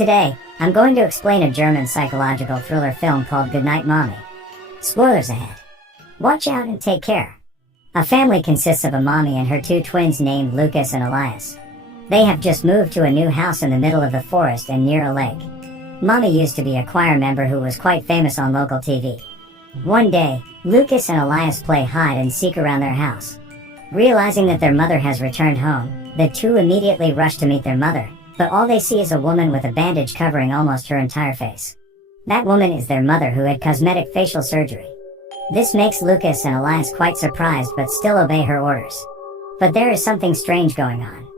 Today, I'm going to explain a German psychological thriller film called Goodnight Mommy. Spoilers ahead. Watch out and take care. A family consists of a mommy and her two twins named Lucas and Elias. They have just moved to a new house in the middle of the forest and near a lake. Mommy used to be a choir member who was quite famous on local TV. One day, Lucas and Elias play hide and seek around their house. Realizing that their mother has returned home, the two immediately rush to meet their mother, but all they see is a woman with a bandage covering almost her entire face. That woman is their mother, who had cosmetic facial surgery. This makes Lucas and Elias quite surprised but still obey her orders. But there is something strange going on.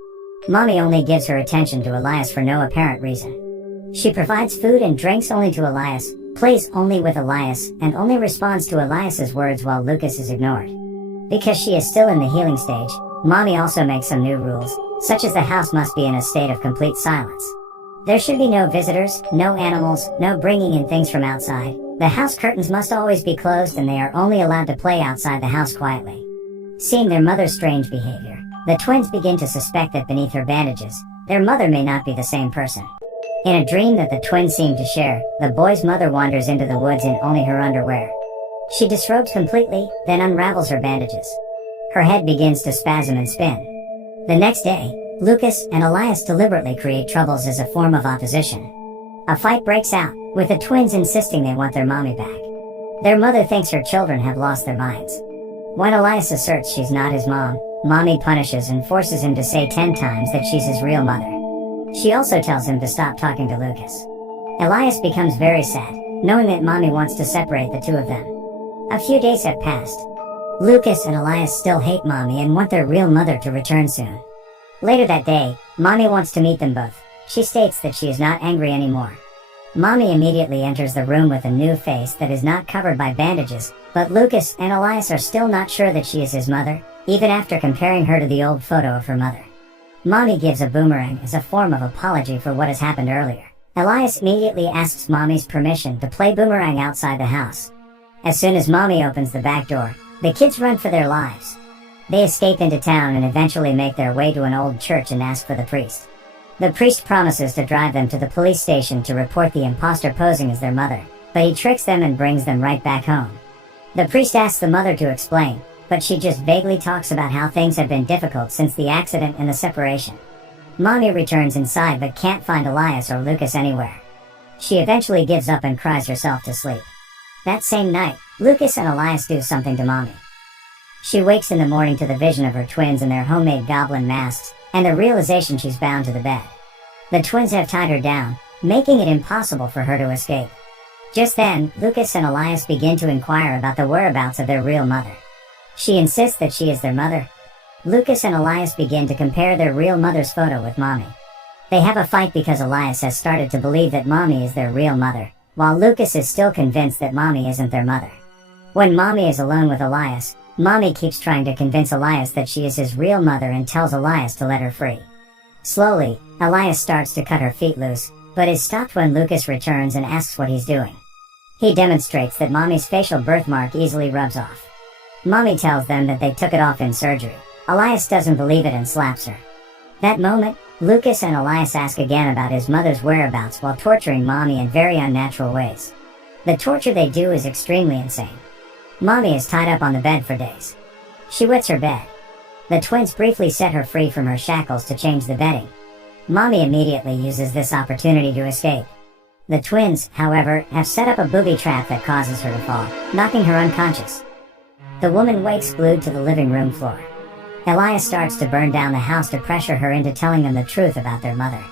Mommy only gives her attention to Elias for no apparent reason. She provides food and drinks only to Elias, plays only with Elias, and only responds to Elias's words while Lucas is ignored. Because she is still in the healing stage, Mommy also makes some new rules, such as the house must be in a state of complete silence. There should be no visitors, no animals, no bringing in things from outside. The house curtains must always be closed and they are only allowed to play outside the house quietly. Seeing their mother's strange behavior, the twins begin to suspect that beneath her bandages, their mother may not be the same person. In a dream that the twins seem to share, the boy's mother wanders into the woods in only her underwear. She disrobes completely, then unravels her bandages. Her head begins to spasm and spin. The next day, Lucas and Elias deliberately create troubles as a form of opposition. A fight breaks out, with the twins insisting they want their mommy back. Their mother thinks her children have lost their minds. When Elias asserts she's not his mom, Mommy punishes and forces him to say 10 times that she's his real mother. She also tells him to stop talking to Lucas. Elias becomes very sad, knowing that Mommy wants to separate the two of them. A few days have passed. Lucas and Elias still hate Mommy and want their real mother to return soon. Later that day, Mommy wants to meet them both. She states that she is not angry anymore. Mommy immediately enters the room with a new face that is not covered by bandages, but Lucas and Elias are still not sure that she is his mother, even after comparing her to the old photo of her mother. Mommy gives a boomerang as a form of apology for what has happened earlier. Elias immediately asks Mommy's permission to play boomerang outside the house. As soon as Mommy opens the back door, the kids run for their lives. They escape into town and eventually make their way to an old church and ask for the priest. The priest promises to drive them to the police station to report the imposter posing as their mother, but he tricks them and brings them right back home. The priest asks the mother to explain, but she just vaguely talks about how things have been difficult since the accident and the separation. Mommy returns inside but can't find Elias or Lucas anywhere. She eventually gives up and cries herself to sleep. That same night, Lucas and Elias do something to Mommy. She wakes in the morning to the vision of her twins in their homemade goblin masks, and the realization she's bound to the bed. The twins have tied her down, making it impossible for her to escape. Just then, Lucas and Elias begin to inquire about the whereabouts of their real mother. She insists that she is their mother. Lucas and Elias begin to compare their real mother's photo with Mommy. They have a fight because Elias has started to believe that Mommy is their real mother, while Lucas is still convinced that Mommy isn't their mother. When Mommy is alone with Elias, Mommy keeps trying to convince Elias that she is his real mother and tells Elias to let her free. Slowly, Elias starts to cut her feet loose, but is stopped when Lucas returns and asks what he's doing. He demonstrates that Mommy's facial birthmark easily rubs off. Mommy tells them that they took it off in surgery. Elias doesn't believe it and slaps her. That moment, Lucas and Elias ask again about his mother's whereabouts while torturing Mommy in very unnatural ways. The torture they do is extremely insane. Mommy is tied up on the bed for days. She wets her bed. The twins briefly set her free from her shackles to change the bedding. Mommy immediately uses this opportunity to escape. The twins, however, have set up a booby trap that causes her to fall, knocking her unconscious. The woman wakes glued to the living room floor. Elias starts to burn down the house to pressure her into telling them the truth about their mother.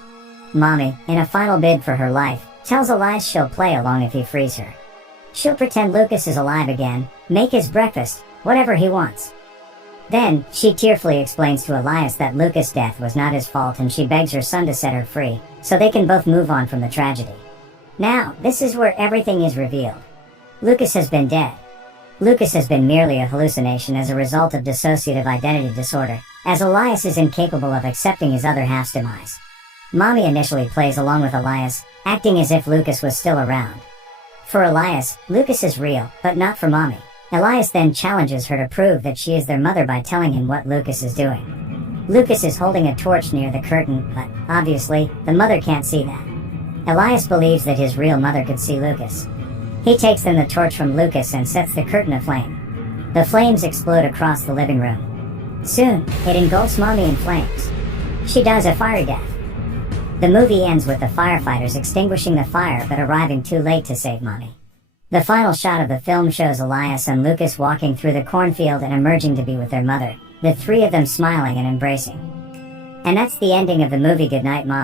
Mommy, in a final bid for her life, tells Elias she'll play along if he frees her. She'll pretend Lucas is alive again, make his breakfast, whatever he wants. Then, she tearfully explains to Elias that Lucas' death was not his fault and she begs her son to set her free, so they can both move on from the tragedy. Now, this is where everything is revealed. Lucas has been dead. Lucas has been merely a hallucination as a result of dissociative identity disorder, as Elias is incapable of accepting his other half's demise. Mommy initially plays along with Elias, acting as if Lucas was still around. For Elias, Lucas is real, but not for Mommy. Elias then challenges her to prove that she is their mother by telling him what Lucas is doing. Lucas is holding a torch near the curtain, but, obviously, the mother can't see that. Elias believes that his real mother could see Lucas. He takes them the torch from Lucas and sets the curtain aflame. The flames explode across the living room. Soon, it engulfs Mommy in flames. She dies a fiery death. The movie ends with the firefighters extinguishing the fire but arriving too late to save Mommy. The final shot of the film shows Elias and Lucas walking through the cornfield and emerging to be with their mother, the three of them smiling and embracing. And that's the ending of the movie Goodnight Mom.